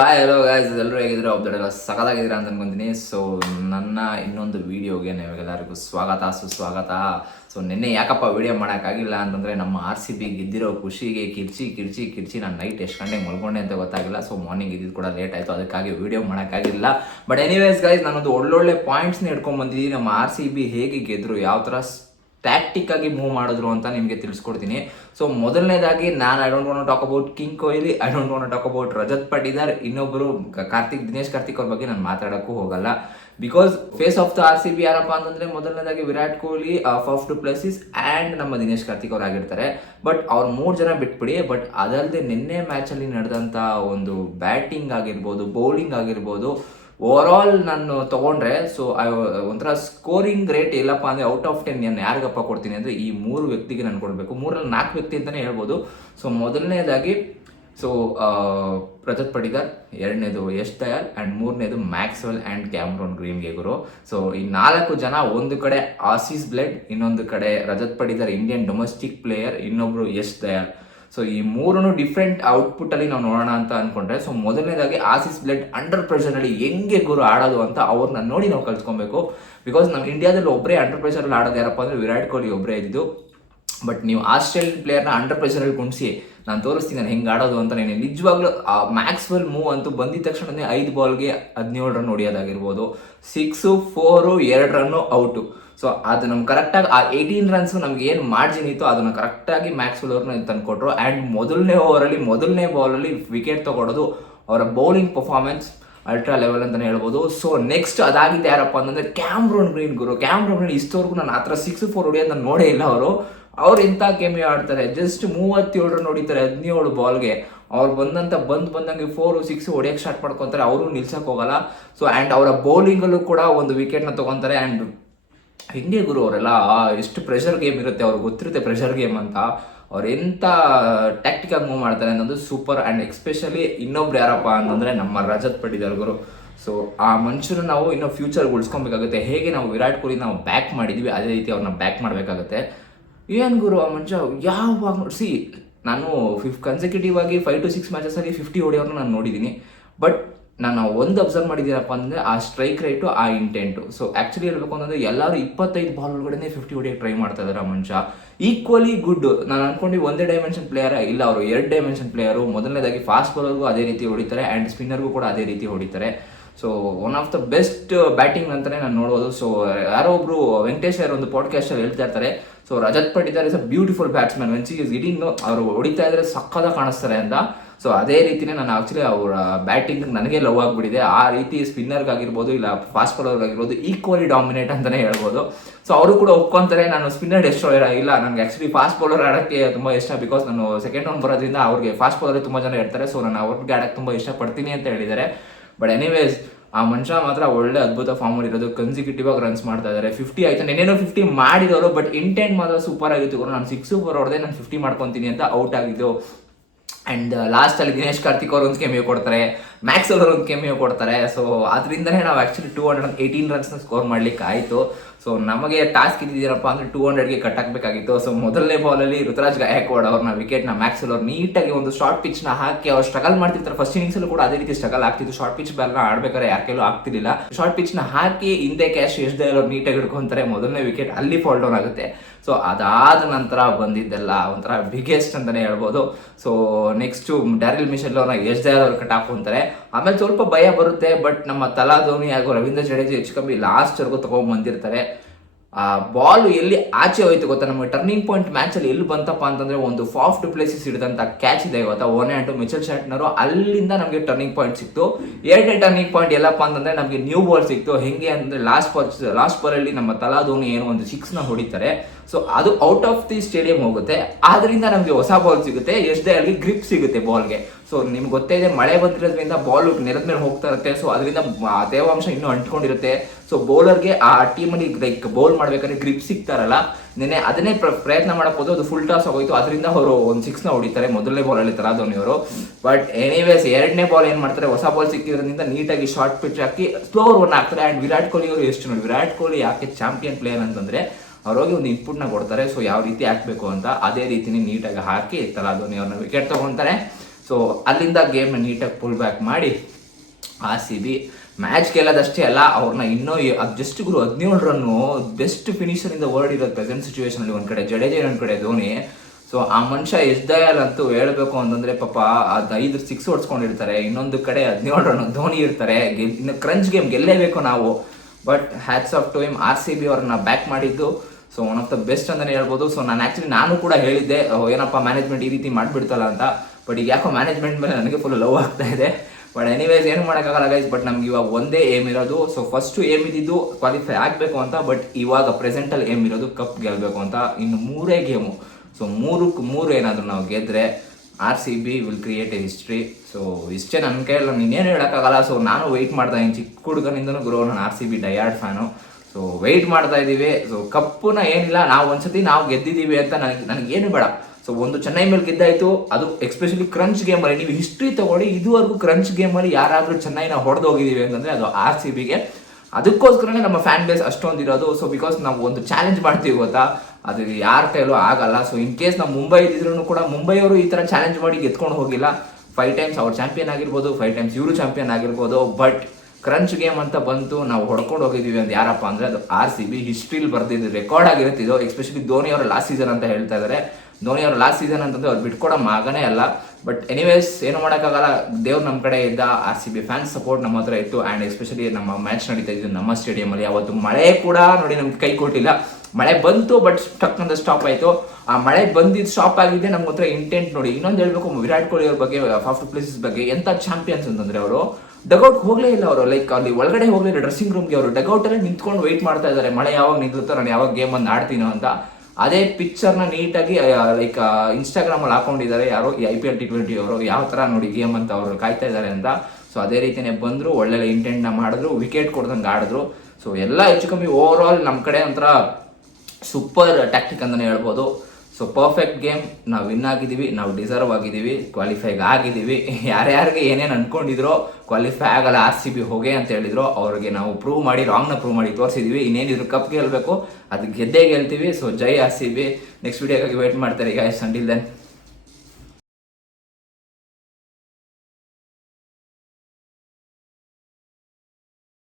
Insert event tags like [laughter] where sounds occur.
Hi hello guys ಎಲ್ಲರೂ ಹೇಗಿದ್ರೆ ಒಬ್ಬರೆಲ್ಲ ಸಕಲಾಗಿದ್ದೀರಾ ಅಂತ ಅನ್ಕೊಂತೀನಿ. ಸೊ ನನ್ನ ಇನ್ನೊಂದು ವೀಡಿಯೋಗೆ ನಿಮಗೆಲ್ಲರಿಗೂ ಸ್ವಾಗತ. ಸುಸ್ವಾಗತ ಸೊ ನಿನ್ನೆ ಯಾಕಪ್ಪ ವೀಡಿಯೋ ಮಾಡೋಕ್ಕಾಗಿಲ್ಲ ಅಂತಂದರೆ ನಮ್ಮ ಆರ್ ಸಿ ಬಿ ಗೆದ್ದಿರೋ ಖುಷಿಗೆ ಕಿರ್ಚಿ ಕಿರ್ಚಿ ಕಿರ್ಚಿ ನಾನು ನೈಟ್ ಎಷ್ಟು ಗಂಟೆಗೆ ಮಲ್ಕೊಂಡೆ ಅಂತ ಗೊತ್ತಾಗಿಲ್ಲ. ಸೊ ಮಾರ್ನಿಂಗ್ ಇದ್ದಿದ್ದು ಕೂಡ ಲೇಟ್ ಆಯಿತು. ಅದಕ್ಕಾಗಿ ವೀಡಿಯೋ ಮಾಡೋಕ್ಕಾಗಿಲ್ಲ. ಬಟ್ ಎನಿವೇಸ್ ಗೈಸ್ ನಾನೊಂದು ಒಳ್ಳೊಳ್ಳೆ ಪಾಯಿಂಟ್ಸ್ನ ಇಟ್ಕೊಂಡ್ಬಂದಿದ್ದೀನಿ ನಮ್ಮ ಆರ್ ಸಿ ಬಿ ಹೇಗೆ ಗೆದ್ದರು ಯಾವ ಥರ ಟ್ಯಾಕ್ಟಿಕ್ ಆಗಿ ಮೂವ್ ಮಾಡಿದ್ರು ಅಂತ ನಿಮಗೆ ತಿಳಿಸ್ಕೊಡ್ತೀನಿ. ಸೊ ಮೊದಲನೇದಾಗಿ ನಾನು I don't want talk about king Kohli I don't want talk about Rajat Patidar ಇನ್ನೊಬ್ಬರು ಕಾರ್ತಿಕ್, ದಿನೇಶ್ ಕಾರ್ತಿಕ್ ಅವ್ರ ಬಗ್ಗೆ ನಾನು ಮಾತಾಡೋಕ್ಕೂ ಹೋಗಲ್ಲ. Because face of the R C B ಯಾರಪ್ಪ ಅಂತಂದ್ರೆ ಮೊದಲನೇದಾಗಿ Virat Kohli Faf du Plessis and ನಮ್ಮ ದಿನೇಶ್ ಕಾರ್ತಿಕ್ ಅವ್ರು ಆಗಿರ್ತಾರೆ. ಬಟ್ ಅವ್ರು ಮೂರು ಜನ ಬಿಟ್ಬಿಡಿ ಬಟ್ ಅದಲ್ಲದೆ ನಿನ್ನೆ ಮ್ಯಾಚಲ್ಲಿ ನಡೆದಂಥ ಒಂದು ಬ್ಯಾಟಿಂಗ್ ಆಗಿರ್ಬೋದು ಬೌಲಿಂಗ್ ಆಗಿರ್ಬೋದು ಓವರ್ ಆಲ್ ನಾನು ತಗೊಂಡ್ರೆ ಸೊ ಒಂಥರ ಸ್ಕೋರಿಂಗ್ ರೇಟ್ ಎಲ್ಲಪ್ಪ ಅಂದರೆ ಔಟ್ ಆಫ್ ಟೆನ್ ನಾನು ಯಾರಿಗಪ್ಪ ಕೊಡ್ತೀನಿ ಅಂದರೆ ಈ ಮೂರು ವ್ಯಕ್ತಿಗೆ ನಾನು ಕೊಡಬೇಕು. ಮೂರಲ್ಲಿ ನಾಲ್ಕು ವ್ಯಕ್ತಿ ಅಂತಲೇ ಹೇಳ್ಬೋದು. ಸೊ ಮೊದಲನೇದಾಗಿ ಸೊ ರಜತ್ ಪಡಿಗರ್, ಎರಡನೇದು ಯಶ್ ದಯಾಲ್ ಆ್ಯಂಡ್ ಮೂರನೇದು ಮ್ಯಾಕ್ಸ್ವೆಲ್ ಆ್ಯಂಡ್ ಕ್ಯಾಮ್ರೋನ್ ಗ್ರೀನ್ ಗುರು. ಸೊ ಈ ನಾಲ್ಕು ಜನ ಒಂದು ಕಡೆ ಆಸೀಸ್ ಬ್ಲೆಡ್ ಇನ್ನೊಂದು ಕಡೆ Rajat Patidar Indian domestic player ಇನ್ನೊಬ್ರು ಯಶ್ ದಯಾಲ್ ಸೊ ಈ ಮೂರನ್ನು ಡಿಫ್ರೆಂಟ್ ಔಟ್ಪುಟ್ ಅಲ್ಲಿ ನಾವು ನೋಡೋಣ ಅಂತ ಅನ್ಕೊಂಡ್ರೆ ಸೊ ಮೊದಲನೇದಾಗಿ ಆಸಿಸ್ ಬ್ಲೆಡ್ ಅಂಡರ್ ಪ್ರೆಷರ್ ಅಲ್ಲಿ ಹೆಂಗೆ ಗುರು ಆಡೋದು ಅಂತ ಅವ್ರನ್ನ ನೋಡಿ ನಾವು ಕಲ್ತ್ಕೊಬೇಕು. ಬಿಕಾಸ್ ನಮ್ಮ ಇಂಡಿಯಾದಲ್ಲಿ ಒಬ್ಬರೇ ಅಂಡರ್ ಪ್ರೆಷರ್ ಅಲ್ಲಿ ಆಡೋದು ಯಾರಪ್ಪ ಅಂದ್ರೆ ವಿರಾಟ್ ಕೊಹ್ಲಿ ಒಬ್ಬರೇ ಇದ್ದಿದ್ದು. ಬಟ್ ನೀವು ಆಸ್ಟ್ರೇಲಿಯನ್ ಪ್ಲೇಯರ್ನ ಅಂಡರ್ ಪ್ರೆಷರಲ್ಲಿ ಕುಣಿಸಿ ನಾನು ತೋರಿಸ್ತೀನಿ ನಾನು ಹೆಂಗೆ ಆಡೋದು ಅಂತ ನೀನು ನಿಜವಾಗ್ಲೂ ಮ್ಯಾಕ್ಸ್ವೆಲ್ ಮೂವ್ ಅಂತೂ ಬಂದಿದ ತಕ್ಷಣನೇ ಐದು ಬಾಲ್ಗೆ ಹದಿನೇಳು ರನ್ ಹೊಡಿಯೋದಾಗಿರ್ಬೋದು. ಸಿಕ್ಸು ಫೋರು ಎರಡು ರನ್ನು ಔಟು ಸೊ ಅದು ನಮ್ಗೆ ಕರೆಕ್ಟಾಗಿ ಆ ಏಯ್ಟೀನ್ ರನ್ಸ್ ನಮ್ಗೆ ಏನು ಮಾರ್ಜಿನ್ ಇತ್ತು ಅದನ್ನು ಕರೆಕ್ಟಾಗಿ ಮ್ಯಾಕ್ಸ್ವೆಲ್ ಅವ್ರನ್ನ ತಂದುಕೊಟ್ರು ಆ್ಯಂಡ್ ಮೊದಲನೇ ಓವರಲ್ಲಿ ಮೊದಲನೇ ಬಾಲಲ್ಲಿ ವಿಕೆಟ್ ತಗೊಳೋದು ಅವರ ಬೌಲಿಂಗ್ ಪರ್ಫಾರ್ಮೆನ್ಸ್ ಅಲ್ಟ್ರಾ ಲೆವೆಲ್ ಅಂತಲೇ ಹೇಳ್ಬೋದು. ಸೊ ನೆಕ್ಸ್ಟ್ ಅದಾಗಿದ್ದು ಯಾರಪ್ಪ ಅಂತಂದ್ರೆ ಕ್ಯಾಮ್ರೋನ್ ಗ್ರೀನ್ ಗುರು. ಕ್ಯಾಮ್ರೋನ್ ಗ್ರೀನ್ ಇಷ್ಟವರೆಗೂ ನಾನು ಆ ಥರ ಸಿಕ್ಸ್ ಫೋರ್ ಹೊಡಿಯೋದು ಅಂತ ನೋಡೇ ಇಲ್ಲ ಅವರು. ಅವ್ರು ಇಂಥ ಗೇಮ್ ಆಡ್ತಾರೆ. ಜಸ್ಟ್ ಮೂವತ್ತೇಳು ರನ್ ಹೊಡಿತಾರೆ ಹದಿನೇಳು ಬಾಲ್ಗೆ ಅವ್ರು ಬಂದಂತ, ಬಂದು ಬಂದಂಗೆ ಫೋರ್ ಸಿಕ್ಸ್ ಹೊಡಿಯಕ್ಕೆ ಸ್ಟಾರ್ಟ್ ಮಾಡ್ಕೊತಾರೆ. ಅವರು ನಿಲ್ಸಕ್ಕೆ ಹೋಗಲ್ಲ. ಸೊ ಆ್ಯಂಡ್ ಅವರ ಬೌಲಿಂಗಲ್ಲೂ ಕೂಡ ಒಂದು ವಿಕೆಟ್ನ ತಗೊಂತಾರೆ. ಆ್ಯಂಡ್ ಹಿಂಗೆ ಗುರು ಅವರೆಲ್ಲ ಎಷ್ಟು ಪ್ರೆಷರ್ ಗೇಮ್ ಇರುತ್ತೆ, ಅವ್ರಿಗೆ ಗೊತ್ತಿರುತ್ತೆ ಪ್ರೆಷರ್ ಗೇಮ್ ಅಂತ. ಅವ್ರು ಎಂಥ ಟ್ಯಾಕ್ಟಿಕಲ್ ಮೂವ್ ಮಾಡ್ತಾರೆ ಅನ್ನೋದು ಸೂಪರ್ ಆ್ಯಂಡ್ ಎಕ್ಸ್ಪೆಷಲಿ ಇನ್ನೊಬ್ರು ಯಾರಪ್ಪ ಅಂತಂದರೆ ನಮ್ಮ ರಜತ್ ಪಟ್ಟಿದಾರ್ ಗುರು. ಸೊ ಆ ಮನುಷ್ಯರು ನಾವು ಇನ್ನೂ ಫ್ಯೂಚರ್ ಉಳಿಸ್ಕೊಬೇಕಾಗುತ್ತೆ. ಹೇಗೆ ನಾವು ವಿರಾಟ್ ಕೊಹ್ಲಿ ನಾವು ಬ್ಯಾಕ್ ಮಾಡಿದ್ವಿ, ಅದೇ ರೀತಿ ಅವ್ರನ್ನ ಬ್ಯಾಕ್ ಮಾಡಬೇಕಾಗತ್ತೆ. ಏನು ಗುರು ಆ ಮನುಷ್ಯ? ಯಾವಾಗ ಸಿ ನಾನು ಫಿಫ್ ಕನ್ಸೆಕ್ಯೂಟಿವ್ ಆಗಿ ಫೈವ್ ಟು ಸಿಕ್ಸ್ ಮ್ಯಾಚಸಲ್ಲಿ ಫಿಫ್ಟಿ ಓಡಿಯವ್ರನ್ನ ನಾನು ನೋಡಿದ್ದೀನಿ ಬಟ್ ನಾನು ಒಂದು ಅಬ್ಸರ್ವ್ ಮಾಡಿದ್ದೀನಪ್ಪ ಅಂದರೆ ಆ ಸ್ಟ್ರೈಕ್ ರೇಟು ಆ ಇಂಟೆಂಟು ಸೊ ಆ್ಯಕ್ಚುಲಿ ಹೇಳ್ಬೇಕು ಅಂತಂದರೆ ಎಲ್ಲರೂ ಇಪ್ಪತ್ತೈದು ಬಾಲ್ ಒಳಗಡೆ ಫಿಫ್ಟಿ ಹೊಡಿಯೋ ಟ್ರೈ ಮಾಡ್ತಾ ಇದ್ದಾರೆ ಮನುಷ್ಯ. ಈಕ್ವಲಿ ಗುಡ್ ನಾನು ಅನ್ಕೊಂಡು ಒಂದೇ ಡೈಮೆನ್ಷನ್ ಪ್ಲೇಯರ್ ಇಲ್ಲ ಅವರು, ಎರಡು ಡೈಮೆನ್ಷನ್ ಪ್ಲೇಯರು ಮೊದಲನೇದಾಗಿ ಫಾಸ್ಟ್ ಬಾಲರ್ಗೂ ಅದೇ ರೀತಿ ಹೊಡಿತಾರೆ ಆ್ಯಂಡ್ ಸ್ಪಿನ್ನರ್ಗೂ ಕೂಡ ಅದೇ ರೀತಿ ಹೊಡಿತಾರೆ. So one of the best batting ಅಂತಲೇ ನಾನು ನೋಡ್ಬೋದು. ಸೊ ಯಾರೋ ಒಬ್ರು ವೆಂಕಟೇಶ್ ಅವ್ರ ಒಂದು ಪಾಡ್ಕಾಸ್ಟಲ್ಲಿ ಹೇಳ್ತಾ ಇರ್ತಾರೆ. So Rajat Patidar is a beautiful batsman when he is hitting ಅವರು ಹೊಡಿತಾ ಇದ್ರೆ ಸಕ್ಕದ ಕಾಣಿಸ್ತಾರೆ ಅಂತ. ಸೊ ಅದೇ ರೀತಿನೇ ನಾನು ಆಕ್ಚುಲಿ ಅವರ ಬ್ಯಾಟಿಂಗ್ ನನಗೆ ಲವ್ ಆಗಿಬಿಟ್ಟಿದೆ. ಆ ರೀತಿ ಸ್ಪಿನ್ನರ್ಗಾಗಿರ್ಬೋದು ಇಲ್ಲ ಫಾಸ್ಟ್ ಬಾಲರ್ಗಾಗಿರ್ಬೋದು ಈಕ್ವಲಿ ಡಾಮಿನೇಟ್ ಅಂತಲೇ ಹೇಳ್ಬೋದು. ಸೊ ಅವರು ಕೂಡ ಒಪ್ಕೊಂತಾರೆ, ನಾನು ಸ್ಪಿನ್ನರ್ ಎಷ್ಟು ಇಲ್ಲ ನನಗೆ ಆಕ್ಚುಲಿ ಫಾಸ್ಟ್ ಬೌಲರ್ ಆಡೋಕ್ಕೆ ತುಂಬ ಇಷ್ಟ ಬಿಕಾಸ್ ನಾನು ಸೆಕೆಂಡ್ ರೌಂಡ್ ಬರೋದ್ರಿಂದ ಅವ್ರಿಗೆ ಫಾಸ್ಟ್ ಬೌಲರ್ ತುಂಬ ಜನ ಇರ್ತಾರೆ ಸೊ ನಾನು ಅವ್ರಿಗೆ ಆಡೋಕ್ಕೆ ತುಂಬ ಇಷ್ಟಪಡ್ತೀನಿ ಅಂತ ಹೇಳಿದ್ದಾರೆ. ಬಟ್ ಎನಿವೇಸ್ ಆ ಮನುಷ್ಯ ಮಾತ್ರ ಒಳ್ಳೆ ಅದ್ಭುತ ಫಾರ್ಮ್ ಇರೋದು ಕನ್ಸಿಕ್ಯೂಟಿವ್ ಆಗಿ ರನ್ಸ್ ಮಾಡ್ತಾ ಇದ್ದಾರೆ ಫಿಫ್ಟಿ ಆಯ್ತು ನೆನೇನೋ ಫಿಫ್ಟಿ ಮಾಡಿರೋರು ಬಟ್ ಇಂಟೆಂಟ್ ಮಾತ್ರ ಸೂಪರ್ ಆಗಿತ್ತು. ನಾನು ಸಿಕ್ಸ್ ಫೋರ್ ಹೊಡೆದೆ, ನಾನು ಫಿಫ್ಟಿ ಮಾಡ್ಕೊತೀನಿ ಅಂತ ಔಟ್ ಆಗಿದ್ದು. ಆ್ಯಂಡ್ ಲಾಸ್ಟಲ್ಲಿ ದಿನೇಶ್ ಕಾರ್ತಿಕ್ ಅವರು ಒಂದು ಕೆಮಿಯೋ ಕೊಡ್ತಾರೆ. ಮ್ಯಾಕ್ಸ್ ಅವರು ಒಂದು ಕೆಮಿಯೋ ಕೊಡ್ತಾರೆ. ಸೊ ಅದರಿಂದನೇ ನಾವು ಆ್ಯಕ್ಚುಲಿ ಟೂ ಹಂಡ್ರೆಡ್ ಏಯ್ಟೀನ್ ರನ್ಸ್ನ ಸ್ಕೋರ್ ಮಾಡ್ಲಿಕ್ಕೆ ಆಯಿತು. ಸೊ ನಮಗೆ ಟಾಸ್ಕ್ ಇದ್ದಿದ್ದೀರಪ್ಪ ಅಂದರೆ ಟೂ ಹಂಡ್ರೆಡ್ಗೆ ಕಟ್ ಹಾಕಬೇಕಾಗಿತ್ತು ಸೊ ಮೊದಲನೇ ಬಾಲಲ್ಲಿ ಋತುರಾಜ್ ಗಾಯಕ್ವಾಡ್ ಅವ್ರನ್ನ ವಿಕೆಟ್ನ ಮ್ಯಾಕ್ಸ್ ಅವ್ರು ನೀಟಾಗಿ ಒಂದು ಶಾರ್ಟ್ ಪಿಚ್ನ ಹಾಕಿ ಅವ್ರು ಸ್ಟ್ರಗಲ್ ಮಾಡ್ತಿರ್ತಾರೆ. ಫಸ್ಟ್ ಇನಿಂಗ್ಸಲ್ಲೂ ಕೂಡ ಅದೇ ರೀತಿ ಸ್ಟ್ರಗಲ್ ಆಗ್ತಿತ್ತು. ಶಾರ್ಟ್ ಪಿಚ್ ಬಾಲ್ನ ಆಡ್ಬೇಕಾದ್ರೆ ಯಾರ ಆಗ್ತಿರಲಿಲ್ಲ. ಆಗ್ತಿರ್ಲಿಲ್ಲ ಶಾರ್ಟ್ ಪಿಚ್ನ ಹಾಕಿ ಹಿಂದೆ ಕ್ಯಾಶ್ ಎಷ್ಟು ಅವ್ರು ನೀಟಾಗಿ ಹಿಡ್ಕೊಂತಾರೆ. ಮೊದಲನೇ ವಿಕೆಟ್ ಅಲ್ಲಿ ಫಾಲ್ ಡೌನ್ ಆಗುತ್ತೆ. ಸೊ ಅದಾದ ನಂತರ ಬಂದಿದ್ದೆಲ್ಲ ಒಂಥರ ಬಿಗ್ಗೆಸ್ಟ್ ಅಂತಲೇ ಹೇಳ್ಬೋದು. ಸೊ ನೆಕ್ಸ್ಟು ಡ್ಯಾರಿಲ್ ಮಿಷನ್ ಅವ್ರನ್ನ ದಯಾಲ್ ಅವ್ರು ಕಟ್ ಹಾಕೊಂತಾರೆ? ಆಮೇಲೆ ಸ್ವಲ್ಪ ಭಯ ಬರುತ್ತೆ ಬಟ್ ನಮ್ಮ ತಲಾ ಧೋನಿ ಹಾಗೂ ರವೀಂದ್ರ ಜಡೇಜಾ ಹೆಚ್ಚು ಕಮ್ಮಿ ಲಾಸ್ಟ್ವರೆಗೂ ತಗೊಂಡ್ ಬಂದಿರ್ತಾರೆ. ಆ ಬಾಲ್ ಎಲ್ಲಿ ಆಚೆ ಹೋಯ್ತು ಗೊತ್ತಾ ನಮಗೆ? ಟರ್ನಿಂಗ್ ಪಾಯಿಂಟ್ ಮ್ಯಾಚಲ್ಲಿ ಎಲ್ಲಿ ಬಂತಪ್ಪ ಅಂತಂದ್ರೆ ಒಂದು ಫಾಫ್ ಟು ಪ್ಲೇಸಸ್ ಹಿಡಿದಂತ ಕ್ಯಾಚ್ ಇದೆ ಗೊತ್ತಾ ಒನ್ ಆ್ಯಂಡ್ ಮಿಚಲ್ ಶಾಟ್ನರು ಅಲ್ಲಿಂದ ನಮಗೆ ಟರ್ನಿಂಗ್ ಪಾಯಿಂಟ್ ಸಿಕ್ತು. ಎರಡನೇ ಟರ್ನಿಂಗ್ ಪಾಯಿಂಟ್ ಎಲ್ಲಪ್ಪ ಅಂತಂದ್ರೆ ನಮಗೆ ನ್ಯೂ ಬಾಲ್ ಸಿಕ್ತು. ಹೆಂಗೆ ಅಂದ್ರೆ ಲಾಸ್ಟ್ ಬಾಲ್ ಲಾಸ್ಟ್ ಬಾಲಲ್ಲಿ ನಮ್ಮ ತಲಾ ಧೋನಿ ಏನೋ ಒಂದು ಸಿಕ್ಸ್ನ ಹೊಡಿತಾರೆ. ಸೊ ಅದು ಔಟ್ ಆಫ್ ದಿ ಸ್ಟೇಡಿಯಂ ಹೋಗುತ್ತೆ. ಆದ್ರಿಂದ ನಮಗೆ ಹೊಸ ಬಾಲ್ ಸಿಗುತ್ತೆ. ಎಷ್ಟೇ ಅಲ್ಲಿ ಗ್ರಿಪ್ ಸಿಗುತ್ತೆ ಬಾಲ್ಗೆ ಸೊ ನಿಮ್ಗೆ ಗೊತ್ತೇ ಇದೆ, ಮಳೆ ಬಂದಿರೋದ್ರಿಂದ ಬಾಲ್ ನೆಲದ ಮೇಲೆ ಹೋಗ್ತಾ ಇರುತ್ತೆ. ಸೊ ಅದರಿಂದ ತೇವಾಂಶ ಇನ್ನೂ ಅಂಟ್ಕೊಂಡಿರುತ್ತೆ. ಸೊ ಬೌಲರ್ಗೆ ಆ ಟೀಮಲ್ಲಿ ಲೈಕ್ ಬೌಲ್ ಮಾಡ್ಬೇಕಾದ್ರೆ ಗ್ರಿಪ್ ಸಿಗ್ತಾರಲ್ಲ, ನಿನ್ನೆ ಅದನ್ನೇ ಪ್ರ- ಪ್ರಯತ್ನ ಮಾಡಬಹುದು. ಅದು ಫುಲ್ ಟಾಸ್ ಆಗೋಯ್ತು. ಅದರಿಂದ ಅವರು ಒಂದು ಸಿಕ್ಸ್ನ ಹೊಡಿತಾರೆ. ಮೊದಲನೇ ಬಾಲಲ್ಲಿ ತರ ಇವರು. ಬಟ್ ಎನಿವೇಸ್ ಎರಡನೇ ಬಾಲ್ ಏನು ಮಾಡ್ತಾರೆ? ಹೊಸ ಬಾಲ್ ಸಿಕ್ಕಿರೋದ್ರಿಂದ ನೀಟಾಗಿ ಶಾರ್ಟ್ ಪಿಚ್ ಹಾಕಿ ಸ್ಲೋ ಒನ್ ಹಾಕ್ತಾರೆ ಅಂಡ್ ವಿರಾಟ್ ಕೊಹ್ಲಿ ಅವರು ಎಷ್ಟು ನೋಡಿ ವಿರಾಟ್ ಕೊಹ್ಲಿ ಯಾಕೆ ಚಾಂಪಿಯನ್ ಪ್ಲೇಯರ್ ಅಂತಂದ್ರೆ ಅವ್ರು ಹೋಗಿ ಒಂದು ಇನ್ಪುಟ್ನ ಕೊಡ್ತಾರೆ. ಸೊ ಯಾವ ರೀತಿ ಹಾಕಬೇಕು ಅಂತ ಅದೇ ರೀತಿನೇ ನೀಟಾಗಿ ಹಾಕಿ ತಲಾ ಧೋನಿ ಅವ್ರನ್ನ ವಿಕೆಟ್ ತಗೊಂತಾರೆ. ಸೊ ಅಲ್ಲಿಂದ ಗೇಮ್ನ ನೀಟಾಗಿ ಪುಲ್ ಬ್ಯಾಕ್ ಮಾಡಿ ಆರ್ ಸಿ ಬಿ ಮ್ಯಾಚ್ ಗೆಲ್ಲದಷ್ಟೇ ಅಲ್ಲ, ಅವ್ರನ್ನ ಇನ್ನೂ ಜಸ್ಟ್ ಗುರು ಹದಿನೇಳು ರನ್ನು ಬೆಸ್ಟ್ ಫಿನಿಷರ್ ಇಂದ ವರ್ಲ್ಡ್ ಇರೋದು ಪ್ರೆಸೆಂಟ್ ಸಿಚುವೇಶನ್ ಅಲ್ಲಿ ಒಂದ್ ಕಡೆ, ಜಡೇಜಾ ಒಂದ್ ಕಡೆ ಧೋನಿ. ಸೊ ಆ ಮನುಷ್ಯ ಎಸ್ ಅಂತೂ ಹೇಳ್ಬೇಕು ಅಂತಂದ್ರೆ ಪಾಪ ಅದು ಐದು ಸಿಕ್ಸ್ ಹೊಡ್ಸ್ಕೊಂಡಿರ್ತಾರೆ. ಇನ್ನೊಂದು ಕಡೆ ಹದಿನೇಳು ರನ್ ಧೋನಿ ಇರ್ತಾರೆ. ಇನ್ನು ಕ್ರಂಚ್ ಗೇಮ್ ಗೆಲ್ಲೇಬೇಕು ನಾವು. ಬಟ್ ಹ್ಯಾಟ್ಸ್ ಆಫ್ ಟು ಎಂ ಆರ್ ಸಿ ಬಿ ಅವ್ರನ್ನ ಬ್ಯಾಕ್ ಮಾಡಿದ್ದು. So one of the best ಅಂತಲೇ ಹೇಳ್ಬೋದು. ಸೊ ನಾನು ಆ್ಯಕ್ಚುಲಿ ನಾನು ಕೂಡ ಹೇಳಿದ್ದೆ ಏನಪ್ಪ ಮ್ಯಾನೇಜ್ಮೆಂಟ್ ಈ ರೀತಿ ಮಾಡಿಬಿಡ್ತಲ್ಲ ಅಂತ. ಬಟ್ ಈಗ ಯಾಕೋ ಮ್ಯಾನೇಜ್ಮೆಂಟ್ ಮೇಲೆ ನನಗೆ ಫುಲ್ ಲವ್ ಆಗ್ತಾ ಇದೆ. ಬಟ್ ಎನಿವೇಸ್ ಏನು ಮಾಡೋಕ್ಕಾಗಲ್ಲ ಗೈಸ್ ಬಟ್ ನಮ್ಗೆ ಇವಾಗ ಒಂದೇ ಏಮ್ ಇರೋದು. ಸೊ ಫಸ್ಟು ಏಮ್ ಇದ್ದಿದ್ದು ಕ್ವಾಲಿಫೈ ಆಗಬೇಕು ಅಂತ ಬಟ್ ಇವಾಗ ಪ್ರೆಸೆಂಟಲ್ಲಿ ಏಮ್ ಇರೋದು ಕಪ್ ಗೆಲ್ಲಬೇಕು ಅಂತ. ಇನ್ನು ಮೂರೇ ಗೇಮು ಸೊ ಮೂರಕ್ಕೆ ಮೂರು ಏನಾದರೂ ನಾವು ಗೆದ್ದರೆ R C B will create a history so ಇಷ್ಟೇ ನನ್ನ ಕೈಯಲ್ಲಿ ಇನ್ನೇನು ಹೇಳೋಕ್ಕಾಗಲ್ಲ. ಸೊ ನಾನು ವೆಯ್ಟ್ ಮಾಡ್ತಾ ಇದ್ದೀನಿ ಚಿಕ್ಕ ಹುಡುಗನಿಂದನೂ ಗುರು ನಾನು R C B diehard fan so wait ಮಾಡ್ತಾ ಇದ್ದೀವಿ. ಸೊ ಕಪ್ಪುನ ಏನಿಲ್ಲ, ನಾವು ಒಂದ್ಸತಿ ನಾವು ಗೆದ್ದಿದ್ದೀವಿ ಅಂತ ನನಗೆ ನನಗೇನು ಬೇಡ. ಸೊ ಒಂದು ಚೆನ್ನೈ ಮೇಲೆ ಗೆದ್ದಾಯಿತು. ಅದು ಎಸ್ಪೆಷಲಿ ಕ್ರಂಚ್ ಗೇಮಲ್ಲಿ ನೀವು ಹಿಸ್ಟ್ರಿ ತಗೊಳ್ಳಿ. ಇದುವರೆಗೂ ಕ್ರಂಚ್ ಗೇಮಲ್ಲಿ ಯಾರಾದರೂ ಚೆನ್ನೈನ ಹೊಡೆದು ಹೋಗಿದ್ದೀವಿ ಅಂತಂದರೆ ಅದು ಆರ್ ಸಿ ಬಿಗೆ. ಅದಕ್ಕೋಸ್ಕರನೇ ನಮ್ಮ ಫ್ಯಾನ್ ಬೇಸ್ ಅಷ್ಟೊಂದು ಇರೋದು ಸೊ ಬಿಕಾಸ್ ನಾವು ಒಂದು ಚಾಲೆಂಜ್ ಮಾಡ್ತೀವಿ ಗೊತ್ತಾ? ಅದು ಯಾರ ಕೈಲೂ ಆಗಲ್ಲ. ಸೊ ಇನ್ ಕೇಸ್ ನಾವು ಮುಂಬೈ ಇದ್ರೂ ಕೂಡ ಮುಂಬೈಯವರು ಈ ಥರ ಚಾಲೆಂಜ್ ಮಾಡಿ ಗೆದ್ಕೊಂಡು ಹೋಗಿಲ್ಲ. ಫೈವ್ ಟೈಮ್ಸ್ ಅವ್ರು ಚಾಂಪಿಯನ್ ಆಗಿರ್ಬೋದು ಫೈವ್ ಟೈಮ್ಸ್ ಇವರು ಚಾಂಪಿಯನ್ ಆಗಿರ್ಬೋದು. ಬಟ್ ಕ್ರಂಚ್ ಗೇಮ್ ಅಂತ ಬಂತು, ನಾವು ಹೊಡ್ಕೊಂಡು ಹೋಗಿದ್ದೀವಿ ಅಂತ ಯಾರಪ್ಪ ಅಂದ್ರೆ ಅದು ಆರ್ ಸಿ ಬಿ ಹಿಸ್ಟ್ರಿಲಿ ಬರ್ದಿದ್ದು ರೆಕಾರ್ಡ್ ಆಗಿರುತ್ತೆ ಇದು ಎಸ್ಪೆಷಲಿ ಧೋನಿ ಅವರ ಲಾಸ್ಟ್ ಸೀಸನ್ ಅಂತ ಹೇಳ್ತಾ ಇದ್ದಾರೆ ಧೋನಿ ಅವರ ಲಾಸ್ಟ್ ಸೀಸನ್ ಅಂತಂದ್ರೆ ಅವ್ರು ಬಿಟ್ಕೊಡೋ ಮಾಗನೇ ಅಲ್ಲ. ಬಟ್ ಎನಿವೇಸ್ ಏನು ಮಾಡೋಕ್ಕಾಗಲ್ಲ. ದೇವ್ರು ನಮ್ಮ ಕಡೆ ಇದ್ದ R C B fans support ನಮ್ಮ ಹತ್ರ ಇತ್ತು. ಆ್ಯಂಡ್ ಎಸ್ಪೆಷಲಿ ನಮ್ಮ ಮ್ಯಾಚ್ ನಡೀತಾ ಇದ್ದು ನಮ್ಮ ಸ್ಟೇಡಿಯಮಲ್ಲಿ ಅವತ್ತು ಮಳೆ ಕೂಡ ನೋಡಿ ನಮ್ಗೆ ಕೈ ಕೊಟ್ಟಿಲ್ಲ. ಮಳೆ ಬಂತು ಬಟ್ ಟಕ್ ಅಂತ ಸ್ಟಾಪ್ ಆಯಿತು. ಆ ಮಳೆ ಬಂದಿದ್ದು ಸ್ಟಾಪ್ ಆಗಿದೆ ನಮ್ಗೆ ಹತ್ರ ಇಂಟೆಂಟ್ ನೋಡಿ. ಇನ್ನೊಂದು ಹೇಳ್ಬೇಕು, ವಿರಾಟ್ ಕೊಹ್ಲಿ ಅವ್ರ ಬಗ್ಗೆ ಫಾಫ್ಟ್ ಪ್ಲೇಸಸ್ ಬಗ್ಗೆ ಎಂಥ ಚಾಂಪಿಯನ್ಸ್ ಅಂತಂದ್ರೆ ಅವರು? ಡಗೌಟ್ ಹೋಗಲೇ ಇಲ್ಲ ಅವರು. ಲೈಕ್ ಅಲ್ಲಿ ಒಳಗಡೆ ಹೋಗಲಿಲ್ಲ ಡ್ರೆಸ್ಸಿಂಗ್ ರೂಮ್ಗೆ ಅವರು. ಡಗೌಟ್ ಅಲ್ಲೇ ನಿಂತ್ಕೊಂಡು ವೆಯ್ಟ್ ಮಾಡ್ತಾ ಇದ್ದಾರೆ. ಮಳೆ ಯಾವಾಗ ನಿಲ್ಲುತ್ತೋ ನಾನು ಯಾವಾಗ ಗೇಮ್ ಒಂದು ಆಡ್ತೀನೋ ಅಂತ. ಅದೇ ಪಿಕ್ಚರ್ನ ನೀಟಾಗಿ ಲೈಕ್ ಇನ್ಸ್ಟಾಗ್ರಾಮ್ ಅಲ್ಲಿ ಹಾಕೊಂಡಿದ್ದಾರೆ ಯಾರೋ I P L T twenty ಅವರು. ಯಾವ ತರ ನೋಡಿ ಗೇಮ್ ಅಂತ ಅವರು ಕಾಯ್ತಾ ಇದ್ದಾರೆ ಅಂತ. ಸೊ ಅದೇ ರೀತಿಯೇ ಬಂದ್ರು ಒಳ್ಳೆ ಇಂಟೆಂಟ್ನ ಮಾಡಿದ್ರು ವಿಕೆಟ್ ಕೊಡ್ದಂಗೆ ಆಡಿದ್ರು. ಸೊ ಎಲ್ಲ ಹೆಚ್ಚು ಕಮ್ಮಿ ಓವರ್ ಆಲ್ ನಮ್ಮ ಕಡೆ ಒಂಥರ ಸೂಪರ್ ಟ್ಯಾಕ್ಟಿಕ್ ಅಂತಾನೆ ಹೇಳ್ಬೋದು. ಸೊ ಪರ್ಫೆಕ್ಟ್ ಗೇಮ್ ನಾವು ವಿನ್ ಆಗಿದ್ದೀವಿ, ನಾವು ಡಿಸರ್ವ್ ಆಗಿದ್ದೀವಿ ಕ್ವಾಲಿಫೈಗೆ ಆಗಿದ್ದೀವಿ. [laughs] ಯಾರ್ಯಾರಿಗೆ ಏನೇನು ಅನ್ಕೊಂಡಿದ್ರೋ ಕ್ವಾಲಿಫೈ ಆಗಲ್ಲ ಆರ್ ಸಿ ಬಿ ಹೋಗೆ ಅಂತ ಹೇಳಿದ್ರು, ಅವ್ರಿಗೆ ನಾವು ಪ್ರೂವ್ ಮಾಡಿ ರಾಂಗ್ನ ಪ್ರೂವ್ ಮಾಡಿ ತೋರಿಸಿದ್ವಿ. ಇನ್ನೇನಿದ್ರು ಕಪ್ ಗೆಲ್ಲಬೇಕು ಅದು ಗೆದ್ದೇ ಗೆಲ್ತೀವಿ. ಸೊ ಜೈ ಆರ್ ಸಿ ಬಿ ನೆಕ್ಸ್ಟ್ ವಿಡಿಯೋಗಾಗಿ ವೇಟ್ ಮಾಡ್ತಾರೆ ಈಗ ಸಂಡಿಲ್ ದೆನ್